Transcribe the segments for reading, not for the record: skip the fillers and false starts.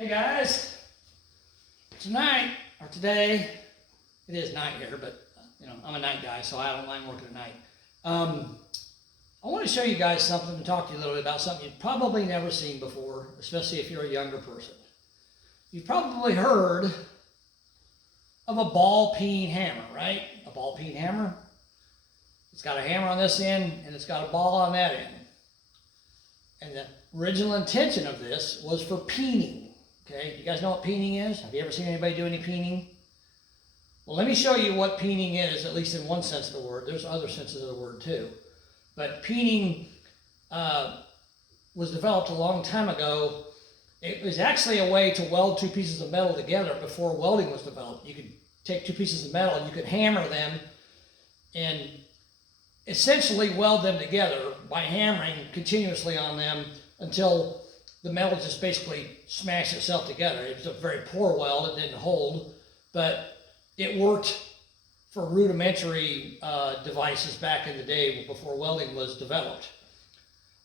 Hey guys, tonight, or today, it is night here, but you know, I'm a night guy, so I don't mind working at night. I want to show you guys something and talk to you a little bit about something you've probably never seen before, especially if you're a younger person. You've probably heard of a ball peen hammer, right? A ball peen hammer. It's got a hammer on this end and it's got a ball on that end. And the original intention of this was for peening. Okay, you guys know what peening is? Have you ever seen anybody do any peening? Well, let me show you what peening is, at least in one sense of the word. There's other senses of the word too. But peening was developed a long time ago. It was actually a way to weld two pieces of metal together before welding was developed. You could take two pieces of metal and you could hammer them and essentially weld them together by hammering continuously on them until the metal just basically smashed itself together. It was a very poor weld, it didn't hold, but it worked for rudimentary devices back in the day before welding was developed.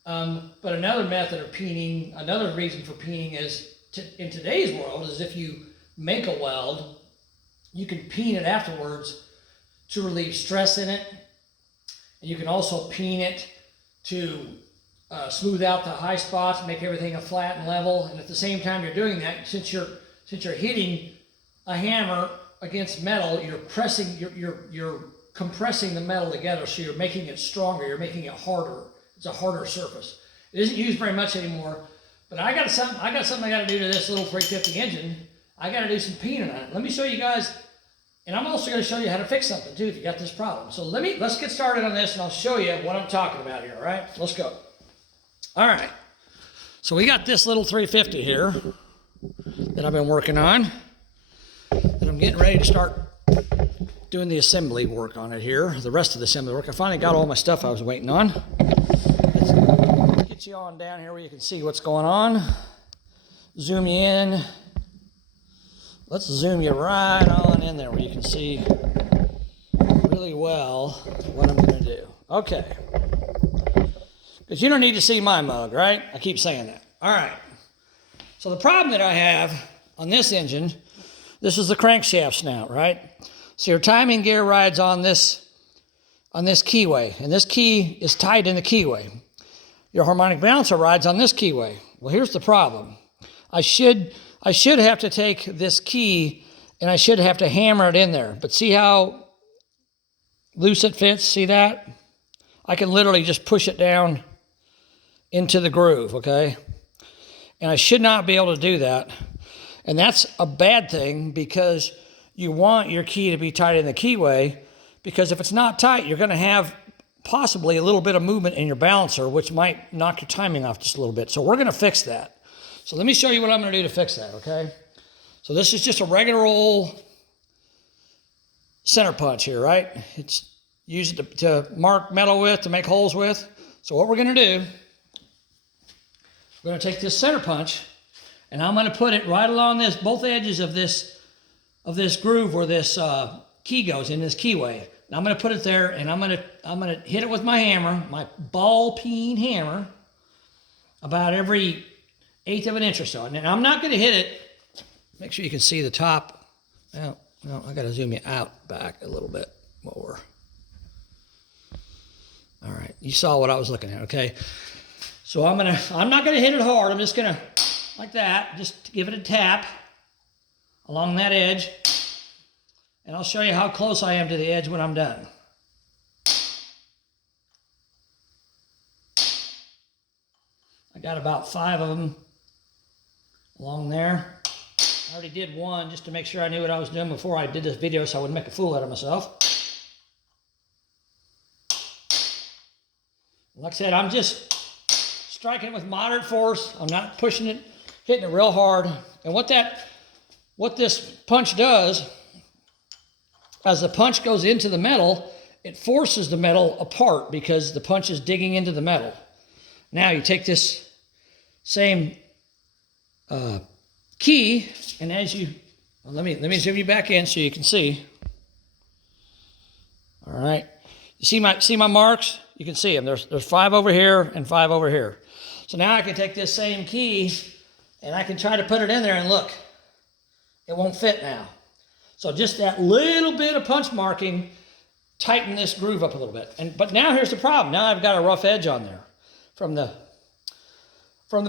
But another method of peening, another reason for peening is, in today's world, is if you make a weld, you can peen it afterwards to relieve stress in it. And you can also peen it to smooth out the high spots, make everything flat and level. And at the same time you're doing that, since you're hitting a hammer against metal, you're compressing the metal together, so you're making it stronger, you're making it harder. It's a harder surface. It isn't used very much anymore, but I got something I got to do to this little 350 engine. I got to do some peening on it. Let me show you guys, and I'm also going to show you how to fix something too if you got this problem. So let's get started on this, and I'll show you what I'm talking about here. All right, let's go. All right, so we got this little 350 here that I've been working on, and I'm getting ready to start doing the assembly work on it here, the rest of the assembly work. I finally got all my stuff I was waiting on. Let's get you on down here where you can see what's going on. Zoom you in. Let's zoom you right on in there where you can see really well what I'm going to do. Okay. Because you don't need to see my mug, right? I keep saying that. All right. So the problem that I have on this engine, this is the crankshaft snout, right? So your timing gear rides on this keyway, and this key is tied in the keyway. Your harmonic balancer rides on this keyway. Well, here's the problem. I should have to take this key and I should have to hammer it in there. But see how loose it fits? See that? I can literally just push it down into the groove, okay? And I should not be able to do that. And that's a bad thing because you want your key to be tight in the keyway, because if it's not tight, you're going to have possibly a little bit of movement in your balancer, which might knock your timing off just a little bit. So we're going to fix that. So let me show you what I'm going to do to fix that, okay? So this is just a regular old center punch here, right? It's used to mark metal with, to make holes with. So what we're going to do, we're going to take this center punch, and I'm going to put it right along both edges of this groove where this key goes in, this keyway. And I'm going to put it there, and I'm going to hit it with my hammer, my ball peen hammer, about every 1/8 of an inch or so. And I'm not going to hit it. Make sure you can see the top. Well, no, I got to zoom you out back a little bit more. All right, you saw what I was looking at, okay? So I'm not going to hit it hard. I'm just going to, like that, just give it a tap along that edge. And I'll show you how close I am to the edge when I'm done. I got about 5 of them along there. I already did one just to make sure I knew what I was doing before I did this video so I wouldn't make a fool out of myself. Like I said, I'm just striking it with moderate force. I'm not pushing it, hitting it real hard. And what this punch does, as the punch goes into the metal, it forces the metal apart because the punch is digging into the metal. Now you take this same key, and as you, well, let me zoom you back in so you can see. All right, you see my marks? You can see them. There's 5 over here and 5 over here. So now I can take this same key And I can try to put it in there and look, it won't fit now. So just that little bit of punch marking, tighten this groove up a little bit. But now here's the problem. Now I've got a rough edge on there from the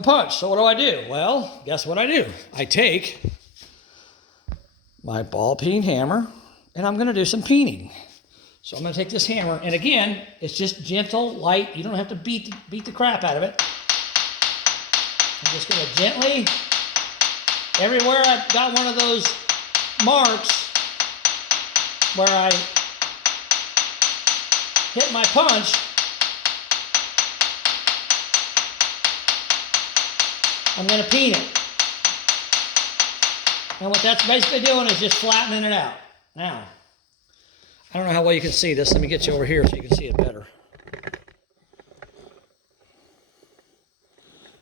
punch. So what do? Well, guess what I do? I take my ball peen hammer and I'm going to do some peening. So I'm going to take this hammer, and again, it's just gentle, light. You don't have to beat the crap out of it. I'm just going to gently, everywhere I've got one of those marks where I hit my punch, I'm going to peen it. And what that's basically doing is just flattening it out. Now, I don't know how well you can see this. Let me get you over here so you can see it better.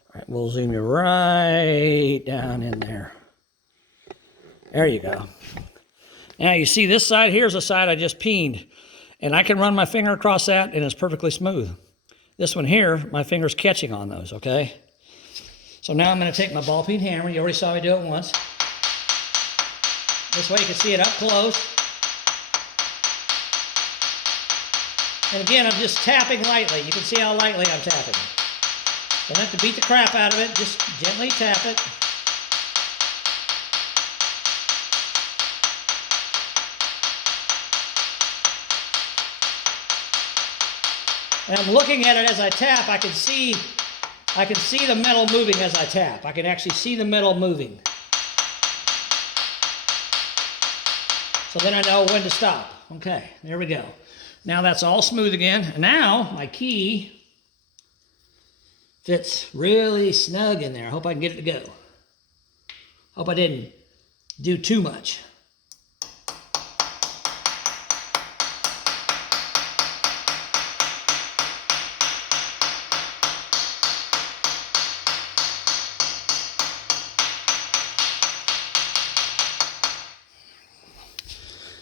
All right, we'll zoom you right down in there. There you go. Now you see this side, here's the side I just peened. And I can run my finger across that and it's perfectly smooth. This one here, my finger's catching on those, okay? So now I'm going to take my ball peen hammer. You already saw me do it once. This way you can see it up close. And again, I'm just tapping lightly. You can see how lightly I'm tapping. Don't have to beat the crap out of it. Just gently tap it. And I'm looking at it as I tap. I can see the metal moving as I tap. I can actually see the metal moving. So then I know when to stop. Okay, there we go. Now that's all smooth again. And now my key fits really snug in there. I hope I can get it to go. Hope I didn't do too much.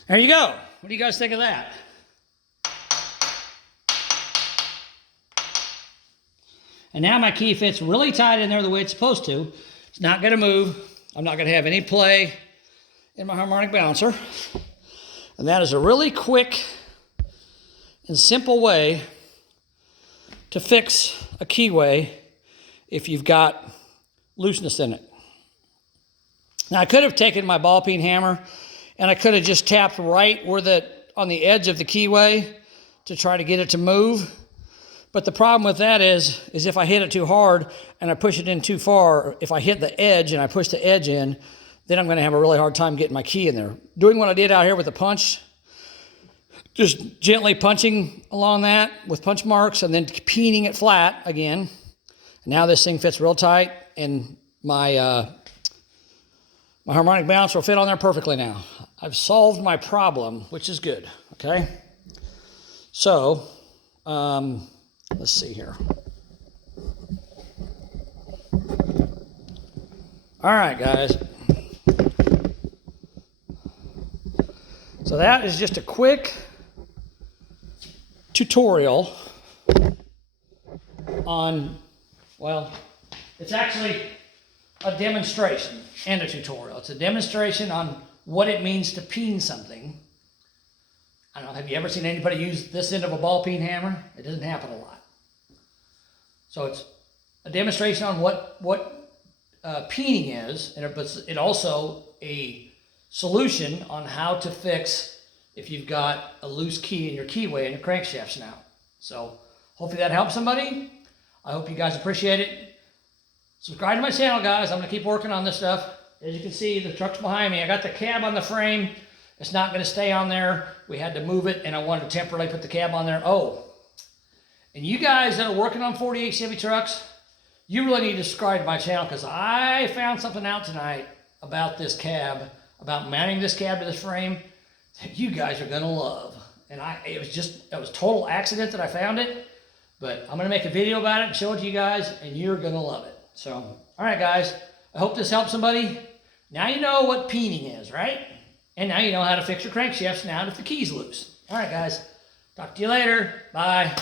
There you go. What do you guys think of that? And now my key fits really tight in there the way it's supposed to. It's not going to move. I'm not going to have any play in my harmonic bouncer. And that is a really quick and simple way to fix a keyway if you've got looseness in it. Now I could have taken my ball peen hammer and I could have just tapped right where on the edge of the keyway to try to get it to move. But the problem with that is if I hit it too hard and I push it in too far, if I hit the edge and I push the edge in, then I'm going to have a really hard time getting my key in there. Doing what I did out here with the punch, just gently punching along that with punch marks and then peening it flat again. Now this thing fits real tight, and my harmonic bouncer will fit on there perfectly now. I've solved my problem, which is good, okay? So, let's see here. All right, guys. So that is just a quick tutorial on, well, it's actually a demonstration and a tutorial. It's a demonstration on what it means to peen something. I don't know, have you ever seen anybody use this end of a ball peen hammer? It doesn't happen a lot. So it's a demonstration on what peening is, and it also a solution on how to fix if you've got a loose key in your keyway and your crankshaft snout. So hopefully that helps somebody. I hope you guys appreciate it. Subscribe to my channel, guys. I'm going to keep working on this stuff. As you can see, the truck's behind me. I got the cab on the frame. It's not going to stay on there. We had to move it, and I wanted to temporarily put the cab on there. Oh, and you guys that are working on 48 Chevy trucks, you really need to subscribe to my channel, because I found something out tonight about this cab, about mounting this cab to this frame that you guys are going to love. And it was total accident that I found it, but I'm going to make a video about it and show it to you guys, and you're going to love it. So, all right, guys, I hope this helps somebody. Now you know what peening is, right? And now you know how to fix your crankshaft snout if the key's loose. All right, guys. Talk to you later. Bye.